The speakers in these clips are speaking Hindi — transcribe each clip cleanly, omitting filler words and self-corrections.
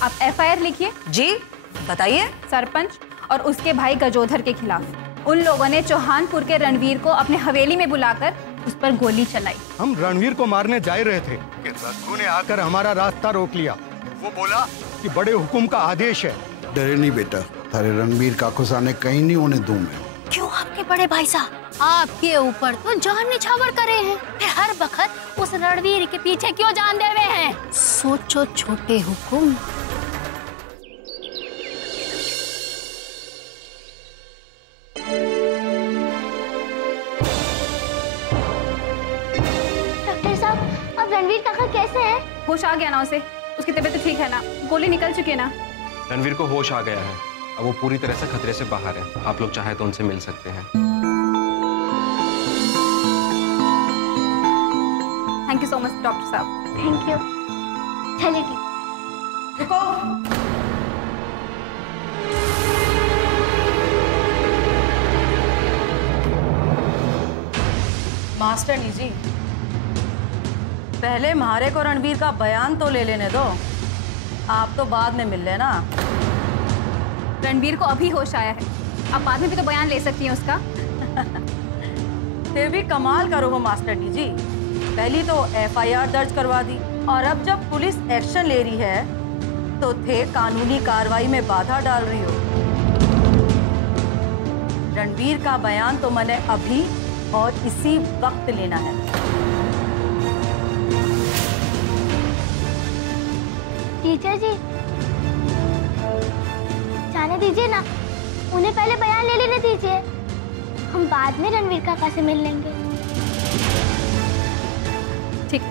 आप FIR लिखिए। जी बताइए। सरपंच और उसके भाई गजोधर के खिलाफ उन लोगों ने चौहानपुर के रणवीर को अपने हवेली में बुलाकर उस पर गोली चलाई। हम रणवीर को मारने जा रहे थे कि रघु ने आकर हमारा रास्ता रोक लिया। वो बोला कि बड़े हुकुम का आदेश है। डरे नहीं बेटा, तारे रणवीर काकुसा ने कहीं नहीं होने दूं मैं। क्यों आपके बड़े भाई साहब आपके ऊपर तो जान निछावर करे हैं, फिर हर वक्त उस रणवीर के पीछे क्यों जान दे रहे हैं? सोचो छोटे हुकुम। डॉक्टर साहब, अब रणवीर काका कैसे हैं? होश आ गया ना उसे? उसकी तबीयत तो ठीक है ना? गोली निकल चुकी है ना? रणवीर को होश आ गया है, अब वो पूरी तरह से खतरे से बाहर है। आप लोग चाहे तो उनसे मिल सकते हैं। Thank you so much doctor साहब। Thank you. चलिए ठीक। रुको। मास्टरनी जी, पहले म्हारे को रणवीर का बयान तो ले लेने दो, आप तो बाद में मिल लेना। रणवीर को अभी होश आया है, आप बाद में भी तो बयान ले सकती हैं उसका। फिर भी कमाल करो हो मास्टरनी जी, पहली तो FIR दर्ज करवा दी और अब जब पुलिस एक्शन ले रही है तो थे कानूनी कार्रवाई में बाधा डाल रही हो। रणवीर का बयान तो मैंने अभी और इसी वक्त लेना है। टीचर जी, जाने दीजिए ना, उन्हें पहले बयान ले लेने दीजिए, हम बाद में रणवीर काका से मिल लेंगे। ठीक,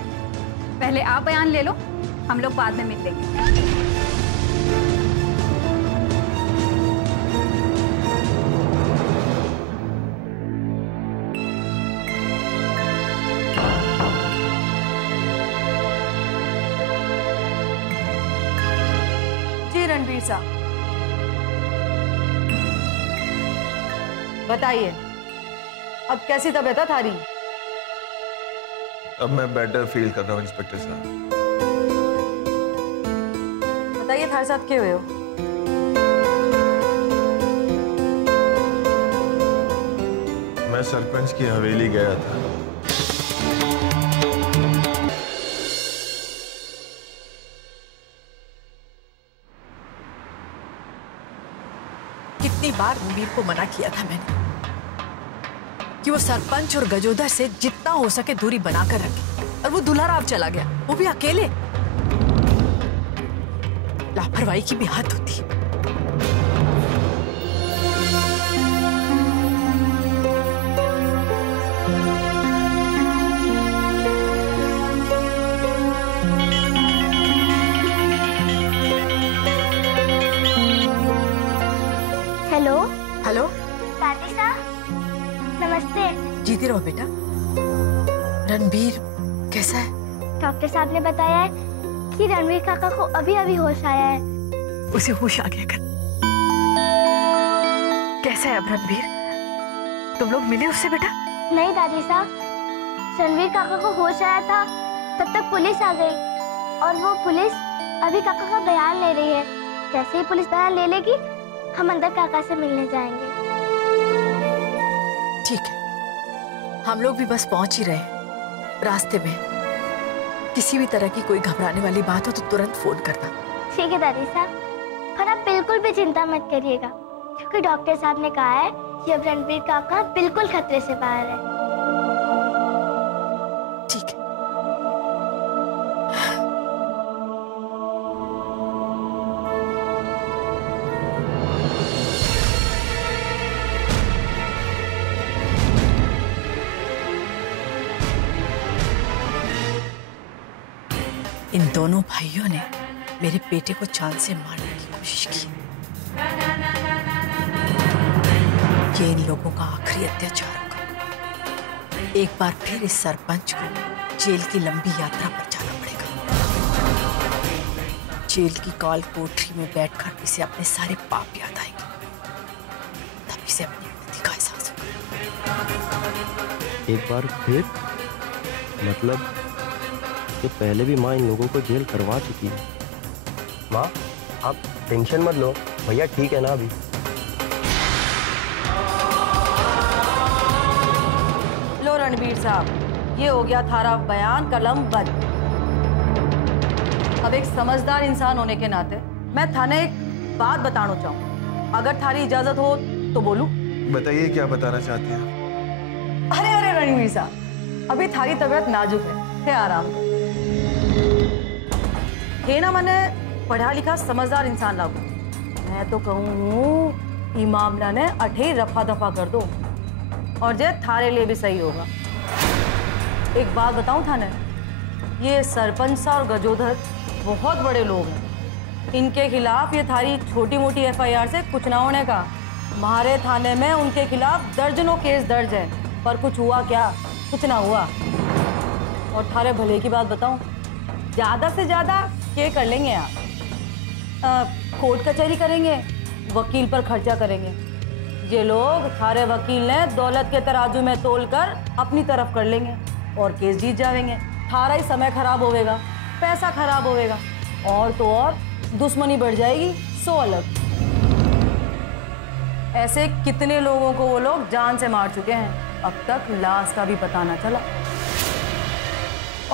पहले आप बयान ले लो, हम लोग बाद में मिल लेंगे। जी रणवीर साहब, बताइए अब कैसी तबीयत है थारी? अब मैं बेटर फील कर रहा हूँ इंस्पेक्टर साहब। बताइए थारे साथ क्या हुए हो? मैं सरपंच की हवेली गया था। कितनी बार रणवीर को मना किया था मैंने कि वो सरपंच और गजोदर से जितना हो सके दूरी बनाकर रखे, और वो दुलाराव चला गया, वो भी अकेले। लापरवाही की भी हद होती है। हेलो। हेलो दादी साहब, नमस्ते। जीती रहो बेटा। रणवीर कैसा है? डॉक्टर साहब ने बताया है कि रणवीर काका को अभी अभी होश आया है। उसे होश आ गया कर। कैसा है अब रणवीर? तुम लोग मिले उससे बेटा? नहीं दादी साहब, रणवीर काका को होश आया था तब तक पुलिस आ गई और वो पुलिस अभी काका का बयान ले रही है। जैसे ही पुलिस बयान ले लेगी हम अंदर काका से मिलने जाएंगे। ठीक है, हम लोग भी बस पहुंच ही रहे। रास्ते में किसी भी तरह की कोई घबराने वाली बात हो तो तुरंत फोन करना। ठीक है दादी साहब, पर आप बिल्कुल भी चिंता मत करिएगा, क्योंकि डॉक्टर साहब ने कहा है कि अब रणवीर काका बिल्कुल खतरे से बाहर है। ठीक है। इन दोनों भाइयों ने मेरे बेटे को जान से मारने की कोशिश की। ये इन लोगों का आखिरी अत्याचार होगा। एक बार फिर इस सरपंच को जेल की लंबी यात्रा पर जाना पड़ेगा। जेल की काल कोठरी में बैठकर इसे अपने सारे पाप याद आएंगे, तब इसे अपनी उन्नति का एहसास होगा। एक बार फिर मतलब इसके पहले भी माँ इन लोगों को जेल करवा चुकी है। माँ आप टेंशन मत लो, भैया ठीक है ना अभी। लो रणबीर साहब, ये हो गया थारा बयान, कलम बंद। अब एक समझदार इंसान होने के नाते मैं थाने एक बात बताना चाहूँ, अगर थारी इजाजत हो तो बोलूं। बताइए क्या बताना चाहती हैं? अरे अरे रणवीर साहब, अभी थारी तबीयत नाजुक है आराम करो। थे ना मैंने पढ़ा लिखा समझदार इंसान लागू, मैं तो कहूँ ई मामला ने अठे रफा दफा कर दो और जे थारे लिए भी सही होगा। एक बात बताऊं थाने, ये सरपंच और गजोधर बहुत बड़े लोग हैं, इनके खिलाफ ये थारी छोटी मोटी एफआईआर से कुछ ना होने का। हमारे थाने में उनके खिलाफ दर्जनों केस दर्ज है, पर कुछ हुआ क्या? कुछ ना हुआ। और थारे भले की बात बताऊं, ज्यादा से ज्यादा क्या कर लेंगे आप? कोर्ट कचहरी करेंगे, वकील पर खर्चा करेंगे। ये लोग थारे वकील ने दौलत के तराजू में तोलकर अपनी तरफ कर लेंगे और केस जीत जाएंगे। थारा ही समय खराब होवेगा, पैसा खराब होवेगा, और तो और दुश्मनी बढ़ जाएगी, सो अलग। ऐसे कितने लोगों को वो लोग जान से मार चुके हैं, अब तक लाश का भी पता ना चला।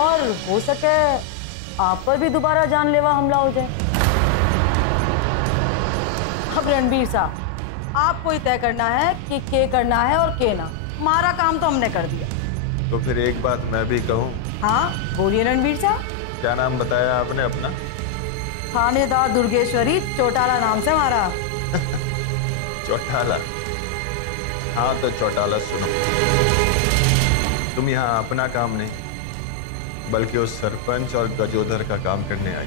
और हो सके आप पर भी दोबारा जानलेवा हमला हो जाए। अब रणबीर साहब, आपको ही तय करना है कि क्या करना है और क्या ना। हमारा काम तो हमने कर दिया। तो फिर एक बात मैं भी कहूँ? हाँ बोलिए रणबीर साहब। क्या नाम बताया आपने अपना? थानेदार दुर्गेश्वरी चौटाला नाम से हमारा। चौटाला? हाँ तो चौटाला सुनो, तुम यहाँ अपना काम नहीं बल्कि उस सरपंच और गजोधर का काम करने आई।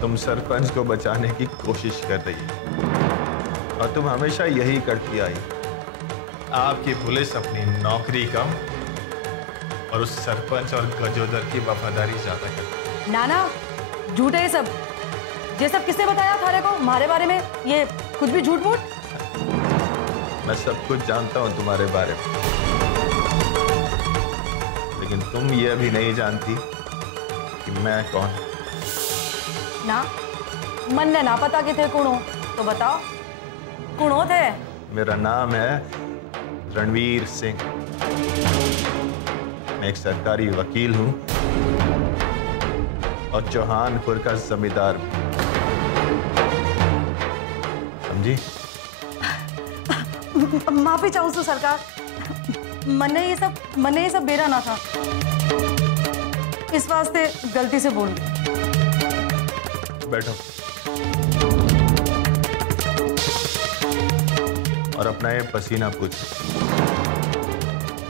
तुम सरपंच को बचाने की कोशिश कर रही है और तुम हमेशा यही करती आई। आपकी पुलिस अपनी नौकरी कम और उस सरपंच और गजोधर की वफादारी ज्यादा करती। नाना झूठ है ये सब किसने बताया थारे को हमारे बारे में? ये कुछ भी झूठ मूठ। मैं सब कुछ जानता हूँ तुम्हारे बारे में, लेकिन तुम ये भी नहीं जानती कि मैं कौन। ना मन ने ना पता कि थे कौन हो, तो बताओ कौन हो थे? मेरा नाम है रणवीर सिंह। मैं एक सरकारी वकील हूँ और चौहानपुर का जमींदार हूँ, समझी? माफी चाहूँ तो सरकार, मैंने ये सब बेरा ना था, इस वास्ते गलती से बोल गई। बैठो और अपना ये पसीना पूछो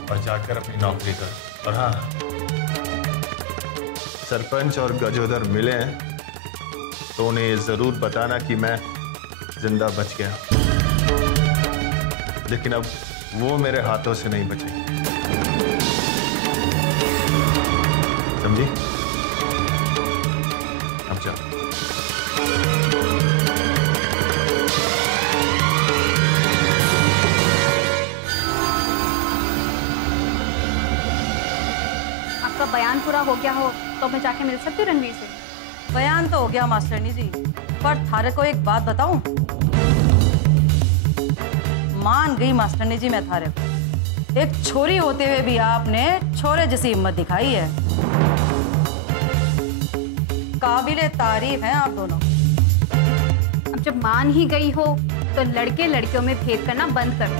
और जाकर अपनी नौकरी करो। और हाँ, सरपंच और गजोधर मिले हैं तो उन्हें ये जरूर बताना कि मैं जिंदा बच गया, लेकिन अब वो मेरे हाथों से नहीं बचेंगे, समझी? अब जाओ। आपका बयान पूरा हो गया हो तो मैं जाके मिल सकती हूँ रणवीर से? बयान तो हो गया मास्टरनी जी, पर थारे को एक बात बताऊं? मान गई मास्टरनी जी मैं थारे को, एक छोरी होते हुए भी आपने छोरे जैसी हिम्मत दिखाई है। काबिले तारीफ हैं आप दोनों। अब जब मान ही गई हो तो लड़के लड़कियों में भेद करना बंद करो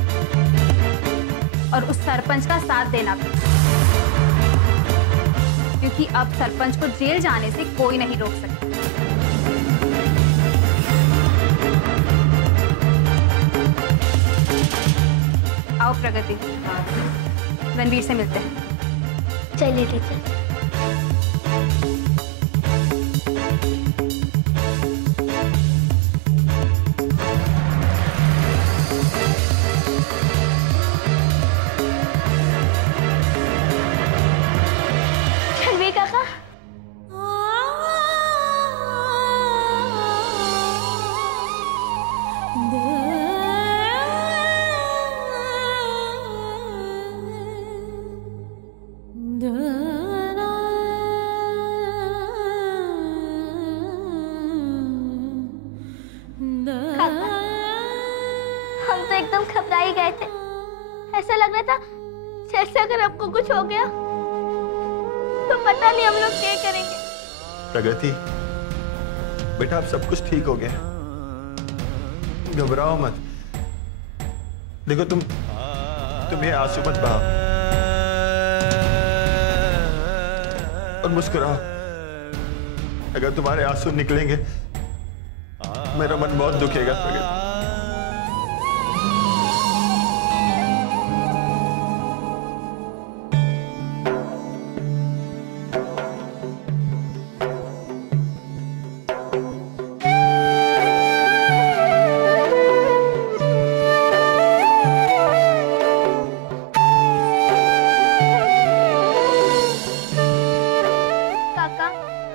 और उस सरपंच का साथ देना भी, क्योंकि अब सरपंच को जेल जाने से कोई नहीं रोक सकता। आओ प्रगति, रणवीर से मिलते हैं। चलिए टीचर। रणवीर काका, काका, हम तो एकदम घबरा ही गए थे। ऐसा लग रहा था जैसे अगर आपको कुछ हो गया तो पता नहीं हम लोग क्या करेंगे। प्रगति, बेटा अब सब कुछ ठीक हो गया, घबराओ मत। देखो तुम ये आंसू मत बहाओ और मुस्कुराओ। अगर तुम्हारे आंसू निकलेंगे मेरा मन बहुत दुखेगा प्रगति।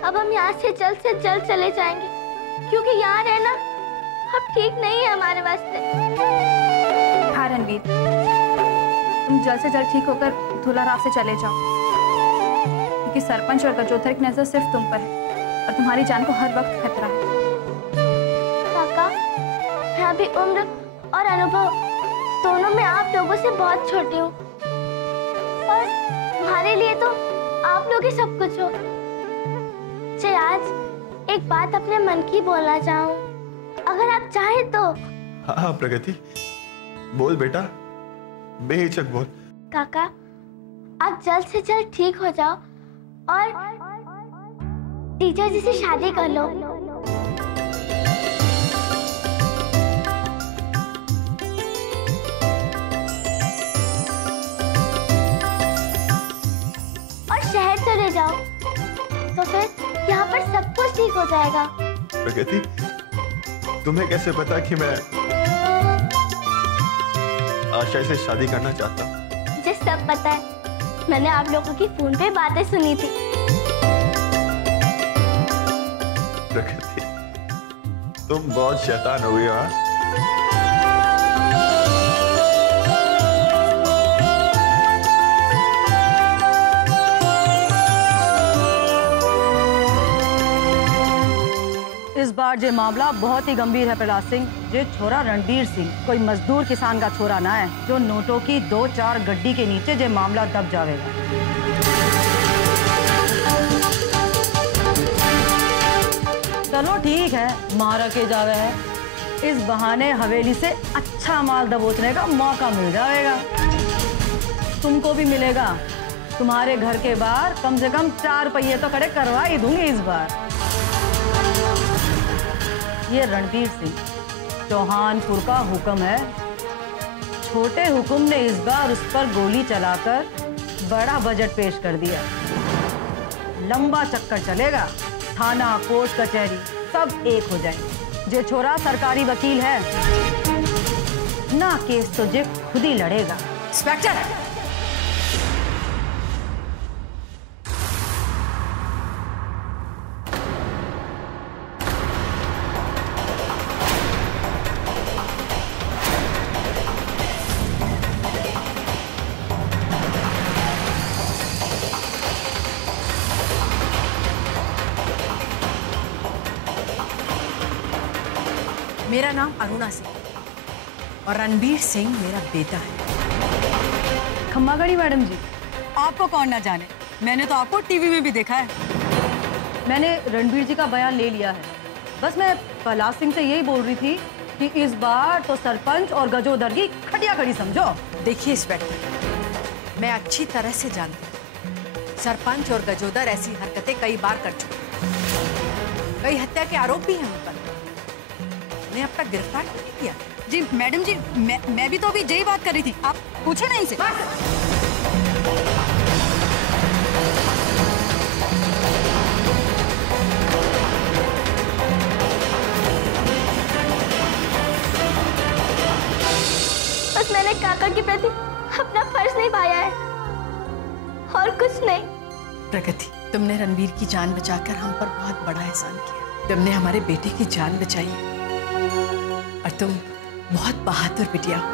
अब हम यहाँ से जल्द चले जाएंगे, क्योंकि यहाँ रहना अब ठीक नहीं है हमारे वास्ते। हाँ रणवीर, तुम जल्द से जल्द ठीक होकर धुलाराव से चले जाओ, क्योंकि सरपंच और गजोधर की नजर सिर्फ तुम पर है और तुम्हारी जान को हर वक्त खतरा है। काका, मैं अभी उम्र और अनुभव दोनों में आप लोगों से बहुत छोटी हूँ और हमारे लिए तो आप लोग ही सब कुछ हो। मुझे आज एक बात अपने मन की बोलना चाहूँ, अगर आप चाहें तो। हाँ प्रगति, बोल बेटा, बेहिचक बोल। काका, आप जल्द से जल्द ठीक हो जाओ और टीचर जी से शादी कर लो। और शहर चले जाओ, तो फिर यहाँ पर सब कुछ ठीक हो जाएगा। प्रगति, तुम्हें कैसे पता कि मैं आशा से शादी करना चाहता हूँ? मुझे सब पता है, मैंने आप लोगों की फोन पे बातें सुनी थी। प्रगति, तुम बहुत शैतान हो गई हो। हाँ, इस बार ये मामला बहुत ही गंभीर है प्रहलाद सिंह। ये छोरा रणबीर सिंह कोई मजदूर किसान का छोरा ना है जो नोटों की 2-4 गड्डी के नीचे ये मामला दब जाएगा। चलो ठीक है, मारा के जावे है, इस बहाने हवेली से अच्छा माल दबोचने का मौका मिल जाएगा। तुमको भी मिलेगा, तुम्हारे घर के बाहर कम से कम 4 पहिए तो खड़े करवा ही दूंगी इस बार। ये रणबीर सिंह चौहानपुर का हुक्म है। छोटे हुक्म ने इस बार उस पर गोली चलाकर बड़ा बजट पेश कर दिया। लंबा चक्कर चलेगा, थाना, कोर्ट, कचहरी सब एक हो जाएंगे। जे छोरा सरकारी वकील है ना, केस तो जे खुद ही लड़ेगा। इंस्पेक्टर, मेरा नाम अरुणा सिंह और रणबीर सिंह मेरा बेटा है। खम्मागढ़ी मैडम जी, आपको कौन ना जाने, मैंने तो आपको टीवी में भी देखा है। मैंने रणबीर जी का बयान ले लिया है। बस मैं प्रहलाद सिंह से यही बोल रही थी कि इस बार तो सरपंच और गजोदर की खटिया खड़ी समझो। देखिए इंस्पेक्टर, मैं अच्छी तरह से जानती हूँ सरपंच और गजोदर ऐसी हरकतें कई बार कर चुके, कई हत्या के आरोप भी हैं उन पर। उन्हें अब तक गिरफ्तार नहीं किया। जी मैडम जी, मैं भी तो अभी यही बात कर रही थी, आप पूछे ना इनसे। बस मैंने काका के प्रति अपना फर्ज निभाया है और कुछ नहीं। प्रगति, तुमने रणबीर की जान बचाकर हम पर बहुत बड़ा एहसान किया। तुमने हमारे बेटे की जान बचाई और तुम बहुत बहादुर बिटिया हो।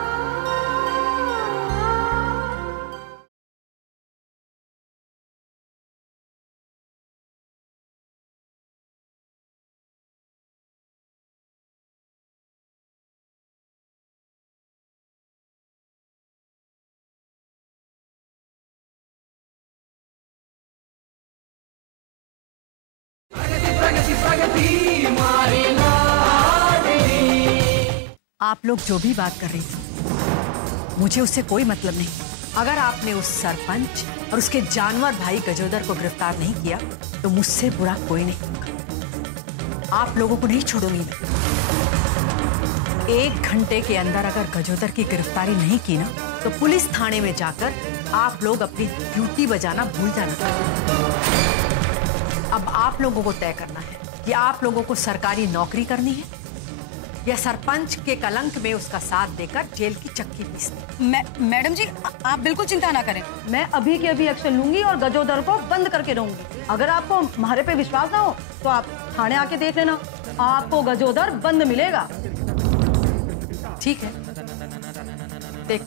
आप लोग जो भी बात कर रही थी मुझे उससे कोई मतलब नहीं। अगर आपने उस सरपंच और उसके जानवर भाई गजोदर को गिरफ्तार नहीं किया तो मुझसे बुरा कोई नहीं होगा। आप लोगों को नहीं छोड़ूंगी मैं। 1 घंटे के अंदर अगर गजोदर की गिरफ्तारी नहीं की ना तो पुलिस थाने में जाकर आप लोग अपनी ड्यूटी बजाना भूल जाना। अब आप लोगों को तय करना है कि आप लोगों को सरकारी नौकरी करनी है या सरपंच के कलंक में उसका साथ देकर जेल की चक्की पीसनी। मैडम जी आप बिल्कुल चिंता ना करें, मैं अभी के अभी एक्शन लूंगी और गजोदर को बंद करके रहूंगी। अगर आपको हमारे पे विश्वास ना हो तो आप थाने आके देख लेना, आपको गजोदर बंद मिलेगा। ठीक है, देख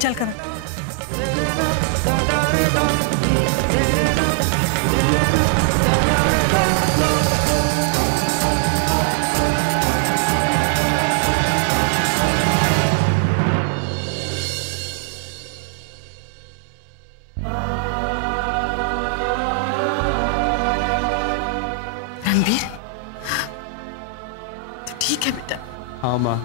चल कर। रणबीर, तो ठीक है बेटा। हाँ माँ।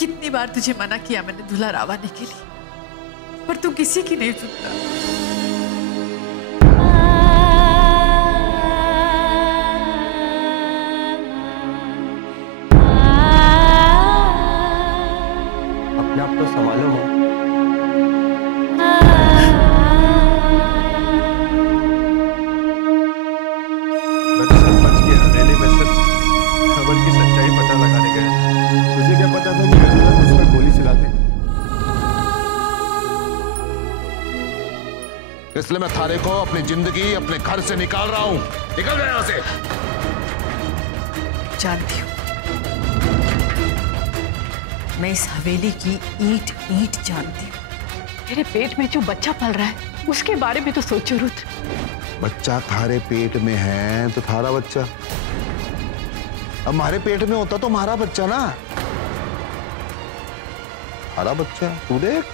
कितनी बार तुझे मना किया मैंने दूल्हा रावाने के लिए, पर तू किसी की नहीं सुनता। अपने आप को संभालो माँ। मैं तो सरपंच की हवेली में सिर्फ खबर की सच्चाई पता लगाने गया। तुझे क्या पता था कि गजोदर मुझ पर गोली चला दे? इसलिए मैं थारे को अपनी जिंदगी अपने घर से निकाल रहा हूं। निकल गए यहां से। जानती हूँ मैं इस हवेली की ईंट ईंट जानती हूँ। मेरे पेट में जो बच्चा पल रहा है उसके बारे में तो सोचो रुद्र। बच्चा थारे पेट में है तो थारा बच्चा, अब हमारे पेट में होता तो हमारा बच्चा ना। थारा बच्चा तू देख।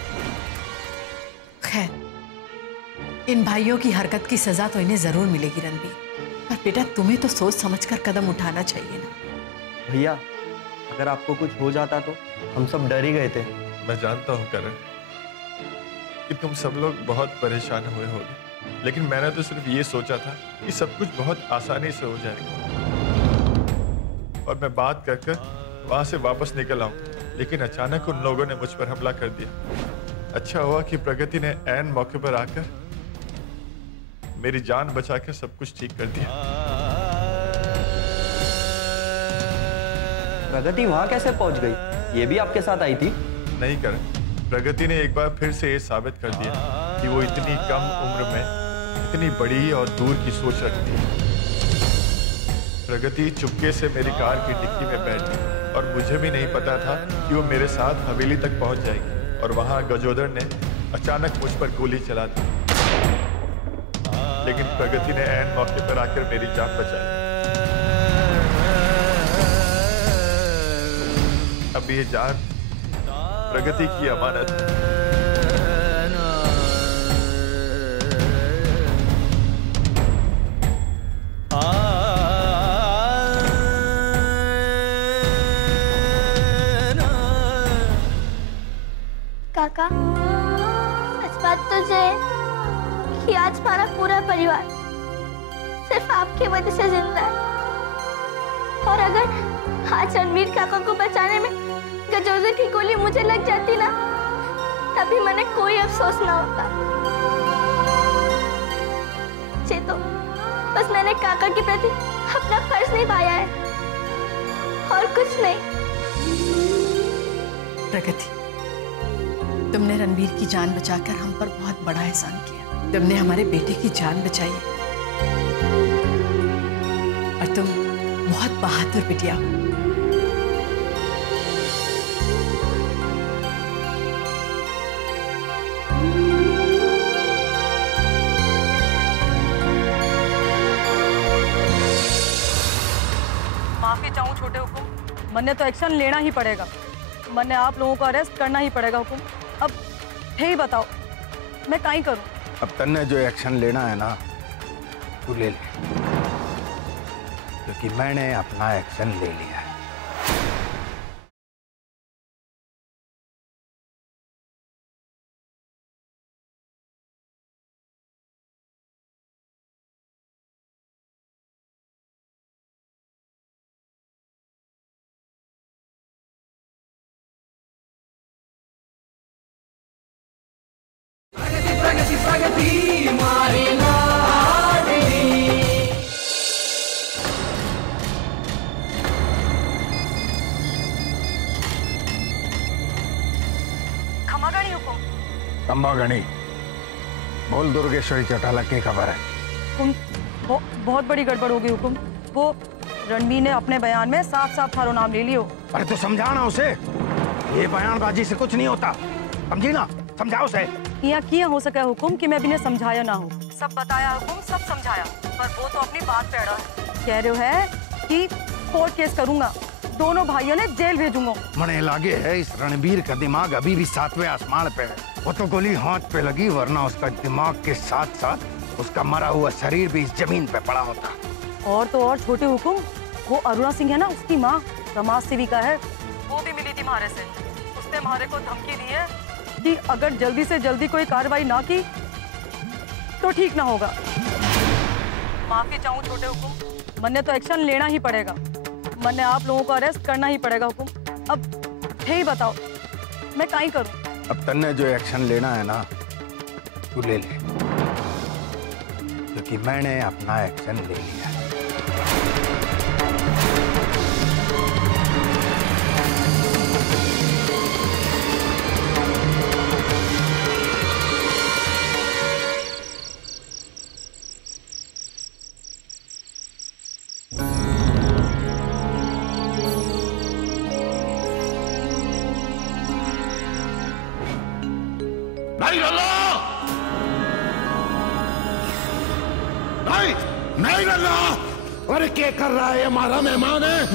खैर, इन भाइयों की हरकत की सजा तो इन्हें जरूर मिलेगी रणबीर, पर बेटा तुम्हें तो सोच समझकर कदम उठाना चाहिए ना। भैया अगर आपको कुछ हो जाता तो हम सब डर ही गए थे। मैं जानता हूँ करण कि तुम सब लोग बहुत परेशान हुए होगे, लेकिन मैंने तो सिर्फ ये सोचा था कि सब कुछ बहुत आसानी से हो जाएगा और मैं बात कर कर वहां से वापस निकल आऊं, लेकिन अचानक उन लोगों ने मुझ पर हमला कर दिया। अच्छा हुआ कि प्रगति ने ऐन मौके पर आकर मेरी जान बचाकर सब कुछ ठीक कर दिया। प्रगति वहां कैसे पहुंच गई? ये भी आपके साथ आई थी? नहीं करण, प्रगति ने एक बार फिर से ये साबित कर दिया कि वो इतनी कम उम्र में इतनी बड़ी और दूर की सोच रखती है। प्रगति चुपके से मेरी कार की डिक्की में बैठी और मुझे भी नहीं पता था कि वो मेरे साथ हवेली तक पहुंच जाएगी और वहां गजोदर ने अचानक मुझ पर गोली चला दी, लेकिन प्रगति ने ऐन मौके पर आकर मेरी जान बचाई। अब ये जान प्रगति की अमानत है। काका, सच बात तो है कि आज हमारा पूरा परिवार सिर्फ आपकी वजह से जिंदा है, और अगर आज रणबीर काका को बचाने में गजोदर की गोली मुझे लग जाती ना, तभी मैंने कोई अफसोस ना होता। ये तो बस मैंने काका के प्रति अपना फर्ज निभाया है और कुछ नहीं। प्रगति, तुमने रणबीर की जान बचाकर हम पर बहुत बड़ा एहसान किया। तुमने हमारे बेटे की जान बचाई और तुम बहुत बहादुर बिटिया हो। माफी चाहूँ छोटे हुकुम, मैंने तो एक्शन लेना ही पड़ेगा। मैंने आप लोगों को अरेस्ट करना ही पड़ेगा हुकुम। अब ही बताओ मैं काई करूं? अब तन्ने जो एक्शन लेना है ना, तू ले ले, क्योंकि मैंने अपना एक्शन ले लिया है। खमागणी हुकुम। खम्बागणी, बोल दुर्गेश्वरी चौटाला की खबर है? हुकुम, बहुत बड़ी गड़बड़ हो गई हुकुम। वो रणबीर ने अपने बयान में साफ साफ थारो नाम ले लियो। अरे तो समझाना उसे, ये बयानबाजी से कुछ नहीं होता, समझी ना? समझाओ उसे। यहाँ किया हो सका हुकुम कि मैं भी ने समझाया ना हो। सब बताया हुकुम, सब समझाया, पर वो तो अपनी बात पे अड़ा है। कह रहे हो है कि कोर्ट केस करूंगा, दोनों भाइयों ने जेल भेजूंगा। मने लागे है इस रणबीर का दिमाग अभी भी 7वें आसमान पे है। वो तो गोली हाथ पे लगी, वरना उसका दिमाग के साथ साथ उसका मरा हुआ शरीर भी इस जमीन पे पड़ा होता। और तो और छोटे हुकुम, वो अरुणा सिंह है ना, उसकी माँ समाज सेविका है, वो भी मिली थी म्हारे से। उसने म्हारे को धमकी दी है कि अगर जल्दी से जल्दी कोई कार्रवाई ना की तो ठीक ना होगा। माफी चाहूँ छोटे हुकुम, मन्ने तो एक्शन लेना ही पड़ेगा। मन्ने आप लोगों को अरेस्ट करना ही पड़ेगा हुकुम। अब ही बताओ मैं क्या ही करूं? अब तन्ने जो एक्शन लेना है ना, तू ले ले, क्योंकि मैंने अपना एक्शन ले लिया है। नहीं लल्ला, नहीं नहीं लल्ला। अरे क्या कर रहा है? हमारा मेहमान है।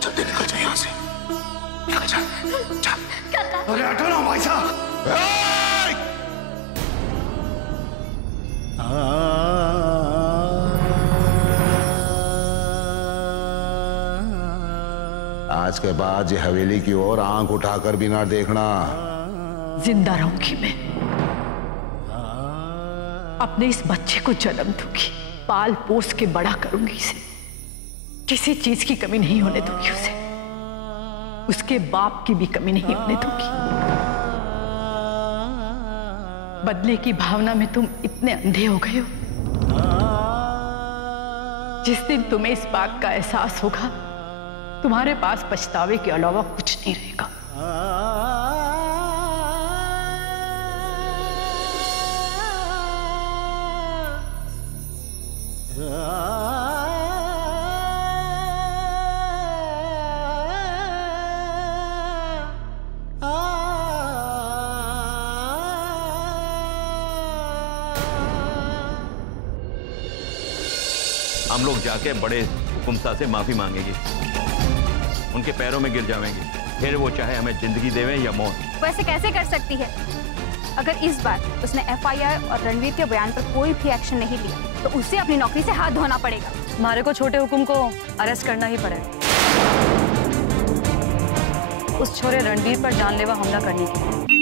जल्दी निकल जाए यहाँ से, निकल जा, जा। अरे हटो ना भाई साहब। आज के बाद ये हवेली की ओर आंख उठाकर भी ना देखना। जिंदा रहूंगी मैं, अपने इस बच्चे को जन्म दूंगी, पाल पोस के बड़ा करूंगी इसे, किसी चीज की कमी नहीं होने दूंगी उसे, उसके बाप की भी कमी नहीं होने दूंगी। बदले की भावना में तुम इतने अंधे हो गए हो। जिस दिन तुम्हें इस बात का एहसास होगा, तुम्हारे पास पछतावे के अलावा कुछ नहीं रहेगा। हम लोग जाके बड़े हुकुमशाह से माफी मांगेंगे, उनके पैरों में गिर जाएंगे, फिर वो चाहे हमें जिंदगी देवें या मौत। वैसे कैसे कर सकती है? अगर इस बार उसने एफआईआर और रणवीर के बयान पर कोई भी एक्शन नहीं लिया तो उसे अपनी नौकरी से हाथ धोना पड़ेगा। हमारे को छोटे हुकुम को अरेस्ट करना ही पड़ेगा, उस छोरे रणवीर पर जानलेवा हमला करने के लिए।